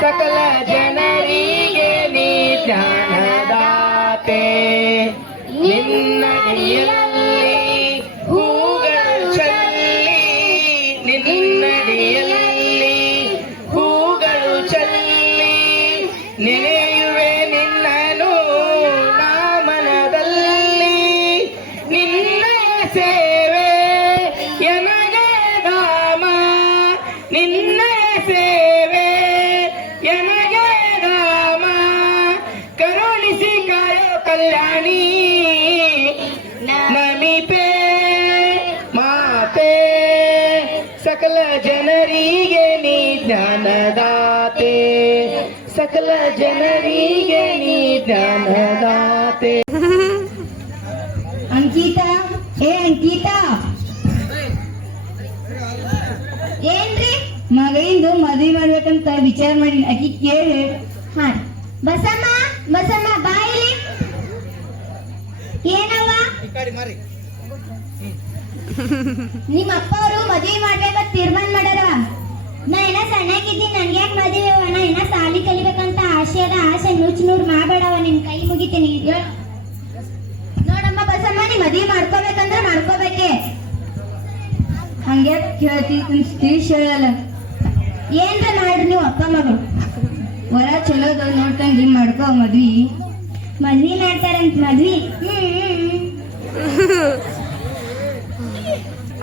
ಸಕಲ ಜನರಿಗೆ ನೀ ಜ್ಞಾನದಾತೆ ನಿನ್ನಡಿಯಲ್ಲಿ ಹೂಗಳು ಚಲ್ಲಿ ನಿನ್ನಡಿಯಲ್ಲಿ ಹೂಗಳು ಚಲ್ಲಿ ನೆನೆಯುವೆ ನಿನ್ನನು ನಾಮನದಲ್ಲಿ ನಿನ್ನಯ ಸೇವೆ ಎನಗೆ ಧಾಮ ನಿನ್ನಯ ಸೇವೆ ಎನಗೆ ಧಾಮ ಕರುಣಿಸಿ ಕಾಯೋ ಕಲ್ಯಾಣಿ ನಮಿಪೆ ಮಾತೆ ಸಕಲ ಜನರಿಗೆ ನೀ ಜ್ಞಾನದಾತೆ ಸಕಲ ಜನರಿಗೆ ನೀ ಜ್ಞಾನದಾತೆ. ಅಂಕಿತಾ ಅಂಕಿತಾ ಏನ್ರಿ ಮಗಳಿಂದು ಮದುವೆ ಮಾಡ್ಬೇಕಂತ ವಿಚಾರ ಮಾಡಿ ಆಕಿ ಕೇಳಿ. ಹಾ ಬಸಮ್ಮ ಬಸಮ್ಮ ಬಾಯಿಲಿ ಏನವ್ವ ನಿಮ್ಮ ಅಪ್ಪ ಅವರು ಮದುವೆ ಮಾಡ್ಬೇಕಂತ ತೀರ್ಮಾನ ಮಾಡ್ಯಾರ. ನಾ ಏನ ಸಣ್ಣಾಗಿದ್ದೀನಿ ನನ್ಗೆ ಯಾಕೆ ಮದುವೆ ನಾ ಏನ ಸಾಲಿ ಕಲಿಬೇಕಂತ ಆಸೆ ಅದ. ಆಸೆ ನುಚ್ಚು ಮಾಡಬೇಡವ ನಿನ್ ಕೈ ಮುಗಿತೀನಿ. ನೋಡಮ್ಮ ಬಸಮ್ಮ ನೀ ಮದುವೆ ಮಾಡ್ಕೋಬೇಕಂದ್ರ ಮಾಡ್ಕೋಬೇಕೆ. ಹಂಗೆ ಕೇಳ್ತಿ ತಿಳಿಸ್ ಹೇಳಲ್ಲ. ಏನ್ರ ಮಾಡ್ರಿ ನೀವು ಅಪ್ಪ ಮಗಳು ಹೊರ ಚಲೋದ ನೋಡ್ಕೊಂಡು ಹಿಂಗ್ ಮಾಡ್ಕೋ ಮದ್ವಿ ಮಾಡ್ತಾರಂತ ಮದ್ವಿ.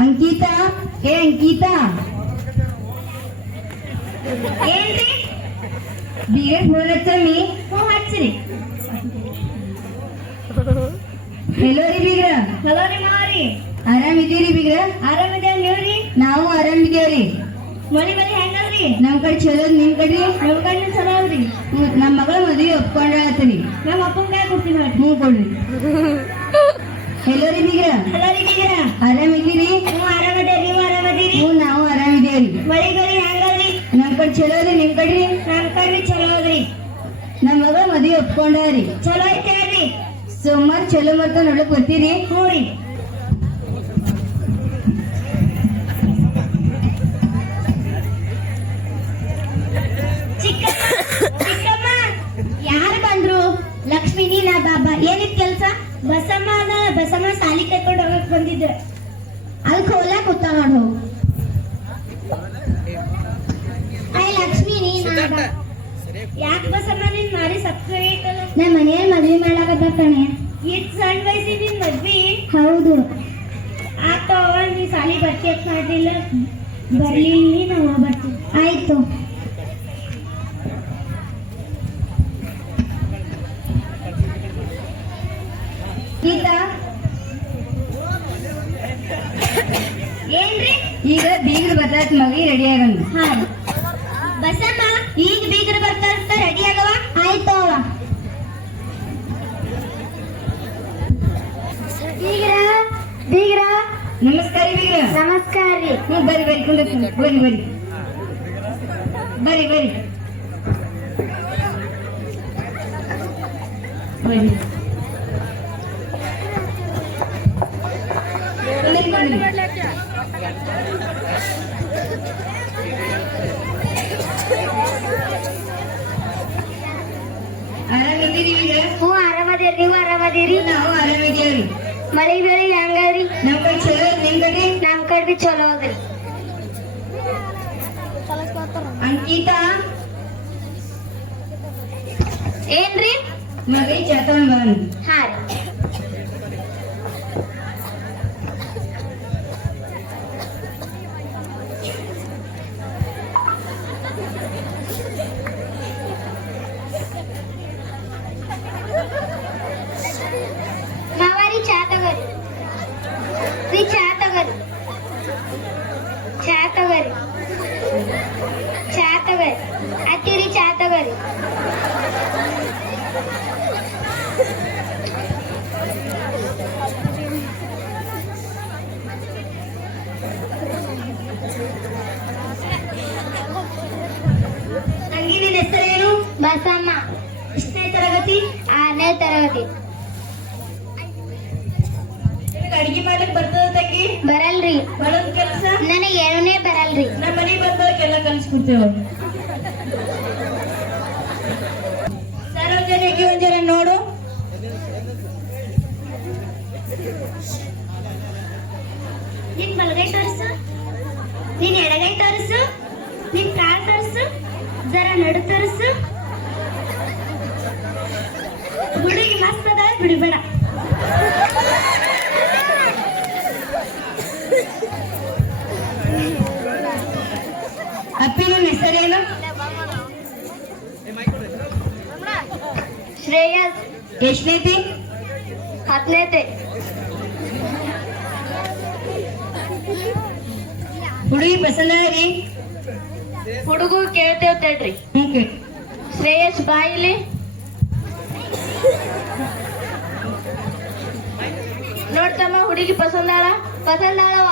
ಅಂಕಿತಾ ಅಂಕಿತಾ ಏನ್ರಿ ಬೀಗ ಫೋನ್ ಹಚ್ಚಮ್ಮಿ. ಹಚ್ಚ್ರಿ. ಹೆಲೋ ರೀ ಬೀಗ್ರ. ಹಲೋ ರೀ ಮಾರಿ. ಆರಾಮಿದ್ದೀರಿ ಬೀಗ್ರ? ಆರಾಮಿದೇವ್ ನೀವ್ರಿ? ನಾವು ಆರಾಮಿದೇವ್ರಿ. ಮಳಿ ಹೆಂಗಲ್ರಿ? ನಮ್ ಕಡೆ ಚಲೋ. ನಿಮ್ ಕಡೆ? ನಮ್ ಕಡೆ ಚಲೋ ಅಲ್ರಿ. ನಮ್ ಮಗಳ ಮದ್ವಿ ಒಪ್ಕೊಂಡ್ರಿ. ನಮ್ಮ ಅಪ್ಪನ ಕೈ ಕೊಡ್ತೀನಿ. ಹ್ಞೂ ಕೊಡ್ರಿ. ಹೆಲೋ ರೀ ಬೀಗ್ರ. ಹಲೋ ರೀ ಬೀಗ್ರ. ಆರಾಮಿದ್ದೀರಿ? ಹ್ಞೂ ಆರಾಮದೇವ್ರಿ. ನೀವು ಆರಾಮದೀರಿ? ಹ್ಞೂ ನಾವು ಆರಾಮಿದೇವ್ರಿ. ಮಳಿ ಹೆಂಗಲ್ರಿ? ನಮ್ ಕಡೆ ಚಲೋ ಅದ್ರಿ. ನಿಮ್ ಕಡೆ? ನಮ್ ಕಡೆ ಚಲೋ ಅದ್ರಿ. ನಮ್ ಮಗಳ ಮದ್ವಿ ಒಪ್ಕೊಂಡ್ರಿ. ಚಲೋ ಐತೆ ಸೋಮವಾರ ಚಲೋ ಮರ್ತ ನೋಡಕ್ ಬರ್ತೀರಿ? ಹ್ಞೂ ರೀ. ಚಿಕ್ಕಮ್ಮ ಯಾರು ಬಂದ್ರು? ಲಕ್ಷ್ಮಿ ನೀನಾ ಬಾಬಾ? ಏನಿತ್ ಕೆಲ್ಸ? ಬಸಮ್ಮ ಸಾಲಿ ಕರ್ಕೊಂಡು ಹೋಗಕ್ ಬಂದಿದ್ರ. ಅಲ್ಲಿ ಹೋಗ್ಲಾಕ್ ಕೂತ ನೋಡ್ ಹೋಗು. ಅಯ್ಯ ಲಕ್ಷ್ಮಿ ನೀನಾ? ಯಾಕೆ ಬಸಮ್ಮ ನಿನ್ ಮಾರಿ ಸಪ್ರೇಟ್? ನಾ ಮನೆಯಲ್ಲಿ ಮದ್ವಿ ಮಾಡಾಕತ್ತ ಕಣೆ. ಇಟ್ ಸಣ್ಣ ವಯಸ್ಸಿನ ನಿನ್ ಮದ್ವಿ? ಹೌದು. ಆತವ ನೀ ಸಾಲಿ ಬರ್ತಿ ಅಂತ ಮಾಡಿಲ್ಲ. ಬರ್ಲಿಲ್ಲ ನಾವು ಬರ್ತೀವಿ. ಆಯ್ತು. ಗೀತಾ ಏನ್ರಿ? ಈಗ ಬೀಗರು ಬರ್ತಾರ ಮಗಿ ರೆಡಿ ಆಗಂಗ. ಹಾ ಬಸಮ್ಮ ಈಗ ಬೀಗರು ಬರ್ತಾರ ರೆಡಿ ಆಗವ. ಆಯ್ತು ಅವ. ಬೀಗ್ರ ನಮಸ್ಕಾರ. ಬೀಗ್ರ ನಮಸ್ಕಾರ ರೀ. ಹ್ಞೂ ಬರ್ರಿ ಬರ್ರಿ ಕುಂದ್ರಿ ಬರ್ರಿ ಬರ್ರಿ ಬರ್ರಿ ಬರ್ರಿ ಬರ್ರಿ ಆರಾಮಿದ್ದೀರಿ? ಹ್ಞೂ ಆರಾಮದೇವ್ರಿ. ನೀವು ಆರಾಮದೀರಿ? ನಾವು ಆರಾಮಿದೇವ್ರಿ. ಮಳಿ ಬೆಳಿ ಹೆಂಗದ್ರಿ? ನಮ್ ಕಡೆ ಚಲೋ. ನಿಮ್ ಕಡೆ? ನಮ್ ಕಡೆ ಬಿ ಚಲೋ ಅದ್ರಿ. ಅಂಕಿತಾ ಏನ್ರಿ? ಮಗೈ ಚಾತವನ್ ಬಂದ್. ಹಾ ರೀ. ಅತ್ತಿರಿ ಚಾ ತಗೋರಿ. ತಂಗಿ ನಿನ್ನ ಹೆಸರೇನು? ಬಸಮ್ಮ. ಎಷ್ಟನೇ ತರಗತಿ? 6ನೇ ತರಗತಿ. ಅಡಿಗೆ ಮಾಡ್ಲಿಕ್ಕೆ ಬರ್ತದ ತಂಗಿ? ಬರಲ್ರಿ. ಬರೋದ್ ಕೆಲಸ ನನಗೆ ಏನೂ ಬರಲ್ರಿ. ನಮ್ಮ ಮನೆಗೆ ಬಂದವಕ್ಕೆಲ್ಲ ಕಲಿಸ್ಕೊಡ್ತೇವೆ. ರೇಖೆ ಒಂದರ ನೋಡು. ನಿನ್ ಬಲಗೈ ತೋರಿಸು, ನಿನ್ ಎಡಗೈ ತೋರಿಸು, ನಿನ್ ಕಾಲ್ ತೋರಿಸು, ಜರ ನಡು ತೋರಿಸು. ಹುಡುಗಿ ಮಸ್ತ್ ಅದ, ಬಿಡಬೇಡ. ಅಪ್ಪಿ ನಿನ್ನ ಹೆಸರೇನು? ಶ್ರೇಯಸ್. ಎಷ್ಟನೇತಿ? 10ನೇತಿ. ಹುಡುಗಿ ಪಸಂದ ರೀ? ಹುಡುಗ ಕೇಳ್ತೇವ್ ತಡ್ರಿ. ಶ್ರೇಯಸ್ ಬಾಯಿಲಿ ನೋಡ್ತಮ್ಮ, ಹುಡುಗಿ ಪಸಂದಾಳ? ಪಸಂದಾಳವ.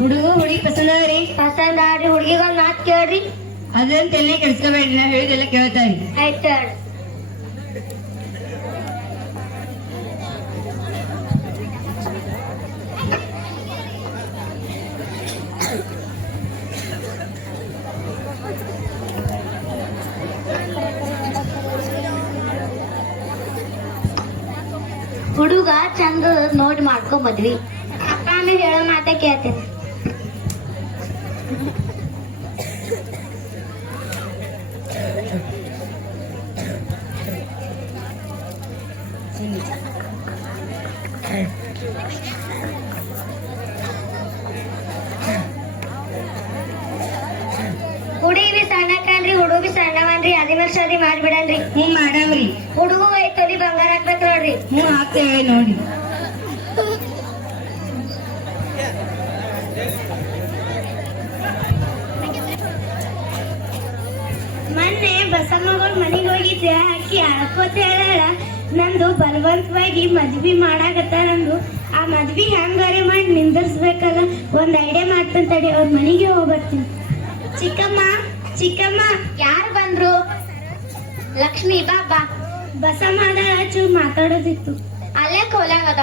ಹುಡುಗಿ ಪಸಂದಾರಿ? ಪಸಂದಾರಿ. ಹುಡುಗಿಗೊಂದು ಮಾತು ಕೇಳ್ರಿ. ಅದಂತ ಎಲ್ಲ ಕೆಲ್ಸ್ಕೋಬೇಡ್ರಿ, ನಾ ಹೇಳಿದೆಲ್ಲ ಕೇಳ್ತಾರಿ. ಆಯ್ತು. ಹುಡುಗ ಚಂದ ನೋಡಿ ಮಾಡ್ಕೊ ಮದ್ವಿ. ಅಪ್ಪ ಅಮ್ಮ ಹೇಳೋ ಮಾತೆ ಕೇಳ್ತೇನೆ. ಹುಡುಗಿ ಬಿ ಸಣ್ಣ ಕಾಣ್ರಿ, ಹುಡುಗ ಬಿ ಸಣ್ಣವನ್ರಿ. 10 ವರ್ಷ ಮಾಡ್ಬಿಡನ್ರಿ. ಹ್ಞೂ ಮಾಡವ್ರಿ. ಹುಡುಗ 5 ತೊಲಿ ಬಂಗಾರ ಹಾಕ್ಬೇಕು ನೋಡ್ರಿ. ಹ್ಞೂ ಹಾಕ್ತೇವೆ ನೋಡಿ. ಮೊನ್ನೆ ಬಸಮ್ಮಗಳು ಮನೆಗೆ ಹೋಗಿ ತೇಳ ಹಾಕಿ ಆಡ್ಕೋತ ಹೇಳ, ನಂದು ಬಲವಂತವಾಗಿ ಮದ್ವಿ ಮಾಡಾಕತ್ತ. ನಂದು ಆ ಮದ್ವಿ ಹೆಂಗಾರೆ ಮಾಡಿ ನಿಂದರ್ಸ್ಬೇಕಲ್ಲ, ಒಂದ್ ಐಡಿಯಾ ಮಾಡ್ತಂತ ತಡಿ. ಅವ್ರ ಮನೆಗೆ ಹೋಗ್ಬರ್ತೀನಿ. ಚಿಕ್ಕಮ್ಮ, ಚಿಕ್ಕಮ್ಮ. ಯಾರು ಬಂದ್ರು? ಲಕ್ಷ್ಮಿ. ಬಾ. ಬಸಮ್ಮ ಅದ, ಚೂರ್ ಮಾತಾಡೋದಿತ್ತು. ಅಲ್ಲೇ ಕೋಲಾಗದ.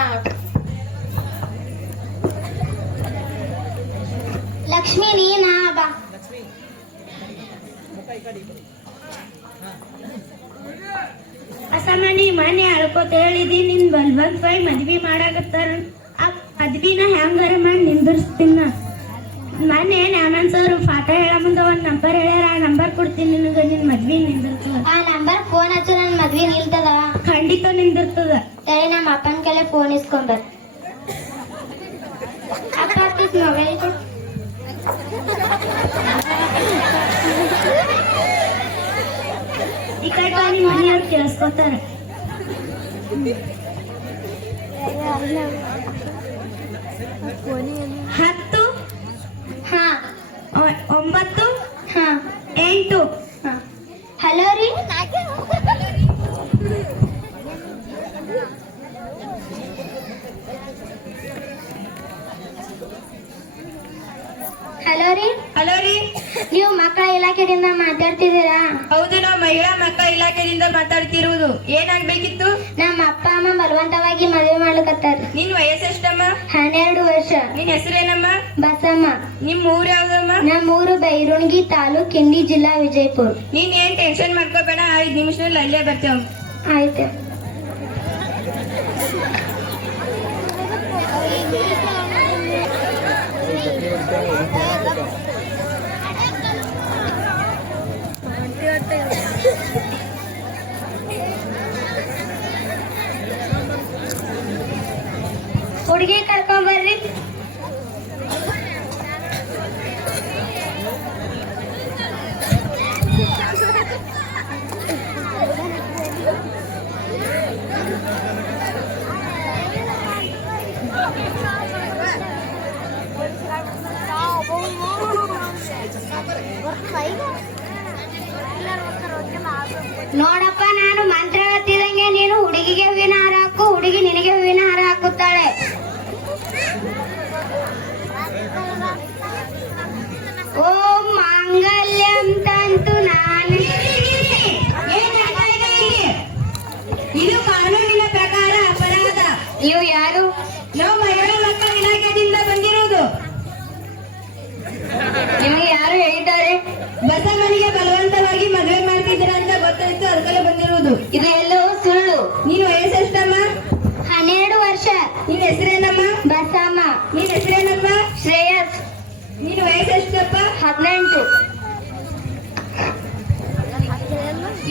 ಲಕ್ಷ್ಮಿ ನೀನಾ? ಬಾ. ಬಸಮ್ಮ, ನೀ ಮನೆ ಅಳ್ಕೋತ ಹೇಳಿದಿ ನಿನ್ ಬಲ್ವಂತವಾಗಿ ಮದ್ವಿ ಮಾಡಾಕತ್ತಾರ. ಆ ಮದ್ವಿನ ಹೆಂಗಾರ ಮಾಡಿ ನಿಂದಿರ್ಸ್ತೀನ. ಮೊನ್ನೆ ಆನಂದ್ ಸರ್ ಪಾಠ ಹೇಳ ಮುಂದೆ ಒಂದ್ ನಂಬರ್ ಹೇಳ್ಯಾರ. ಆ ನಂಬರ್ ಕೊಡ್ತೀನಿ ನಿನಗ, ನಿನ್ ಮದ್ವಿ ನಿಂದಿರ್ತದ. ಆ ನಂಬರ್ ಫೋನ್ ಹಚ್ಚು, ನನ್ ಮದ್ವಿ ನಿಲ್ತದ. ಖಂಡಿತ ನಿಂದಿರ್ತದ. ಸರಿ, ನಮ್ಮ ಅಪ್ಪನ ಕೈಲೆ ಫೋನ್ ಇಸ್ಕೊಂಬರ್. ಅಪ್ಪ ಮೊಬೈಲ್ ಕೊಡು. ಈ ಕಡೆ ನಿಮ್ಮ ಮನೆಯವ್ರು ಕೇಳಿಸ್ಕೊತಾರ. 10. ಹಾ. 9. ಹಾ. 8. ಹಲೋ ರೀ. ಹಲೋ ರೀ. ಹಲೋ ರೀ. ನೀವು ಮಕ್ಕಳ ಇಲಾಖೆಯಿಂದ ಮಾತಾಡ್ತಿದ್ದೀರಾ? ಹೌದು, ನಾವು ಮಹಿಳಾ ಮಕ್ಕಳ ಇಲಾಖೆಯಿಂದ ಮಾತಾಡ್ತಿರುವುದು. ಏನಾಗ್ಬೇಕಿತ್ತು? ನಮ್ಮ ಅಪ್ಪ ಅಮ್ಮ ಬಲವಂತವಾಗಿ ಮದುವೆ ಮಾಡ್ಲಕತ್ತಾರ. ನಿನ್ ವಯಸ್ಸೆಷ್ಟಮ್ಮ? 12 ವರ್ಷ. ನಿನ್ ಹೆಸರೇನಮ್ಮ? ಬಸಮ್ಮ. ನಿಮ್ ಊರ್ ಯಾವ್ದಮ್ಮ? ನಮ್ಮ ಊರು ಬೈರುಣಗಿ ತಾಲೂಕ್, ಕಿಂಡಿ ಜಿಲ್ಲಾ, ವಿಜಯಪುರ. ನೀನ್ ಏನ್ ಟೆನ್ಷನ್ ಮಾಡ್ಕೋಬೇಡ, 5 ನಿಮಿಷದಲ್ಲಿ ಅಲ್ಲೇ ಬರ್ತೇವ. ಆಯ್ತು. ಹುಡುಗಿ ಕರ್ಕೊಂಬರ್ರಿ. ಹೌದು. ಇದು ಎಲ್ಲವೂ ಸುಳ್ಳು. ನೀನು ವಯಸ್ಸೆಷ್ಟಮ್ಮ? 12 ವರ್ಷ. ನಿನ್ನ ಹೆಸರೇನಮ್ಮ? ಬಸಮ್ಮ. ನಿನ್ನ ಹೆಸರೇನಮ್ಮ? ಶ್ರೇಯಸ್. ನೀನು ವಯಸ್ಸೆಷ್ಟಪ್ಪ? 18.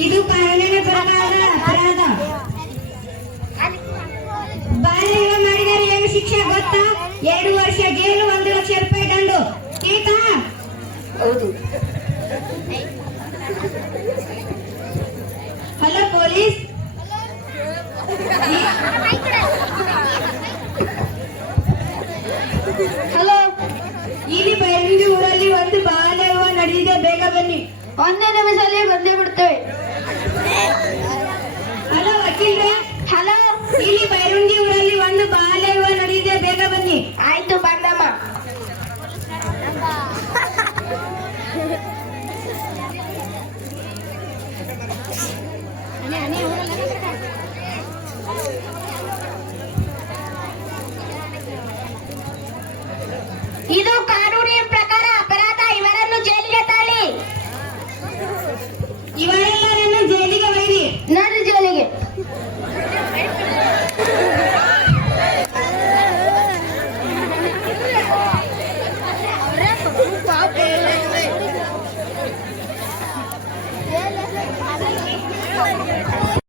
ಇದು ಕಾನೂನಿನ ಪ್ರಕಾರ ಅಪರಾಧ. ಬಾಲ್ಯ ವಿವಾಹ ಮಾಡಿದರೆ ಏನು ಶಿಕ್ಷೆ ಗೊತ್ತಾ? 2 ವರ್ಷ ಜೈಲು, 1 ಲಕ್ಷ ರೂಪಾಯಿ ದಂಡು. ತಿಳಿತಾ? ಹೌದು. Hello police. ಹಲೋ. ಇಲ್ಲಿ ಬೈರಂಗಿ ಊರಲ್ಲಿ ಒಂದು ಬಾಲ್ಯ ವಿವಾಹ ನಡೆದಿದೆ, ಬೇಗ ಬನ್ನಿ. 1 ನಿಮಿಷದಲ್ಲಿ ಬಂದೇ ಬಿಡ್ತೇವೆ. ಹಲೋ ವಕೀಲ್ರೆ. ಹಲೋ. ಇಲ್ಲಿ ಬೈರಂಗಿ ಊರಲ್ಲಿ ಒಂದು ಬಾಲ್ಯ ವಿವಾಹ ನಡೆದಿದೆ, ಬೇಗ ಬನ್ನಿ. ಆಯ್ತು ಬಂದಮ್ಮ. ಇದು ಕಾನೂನಿನ ಪ್ರಕಾರ ಅಪರಾಧ. ಇವರನ್ನು ಜೈಲಿಗೆ ತಳ್ಳಿ. ಇವರೆಲ್ಲರನ್ನು ಜೈಲಿಗೆ ಒಯ್ಯಿರಿ. ನಡ್ರಿ ಜೈಲಿಗೆ.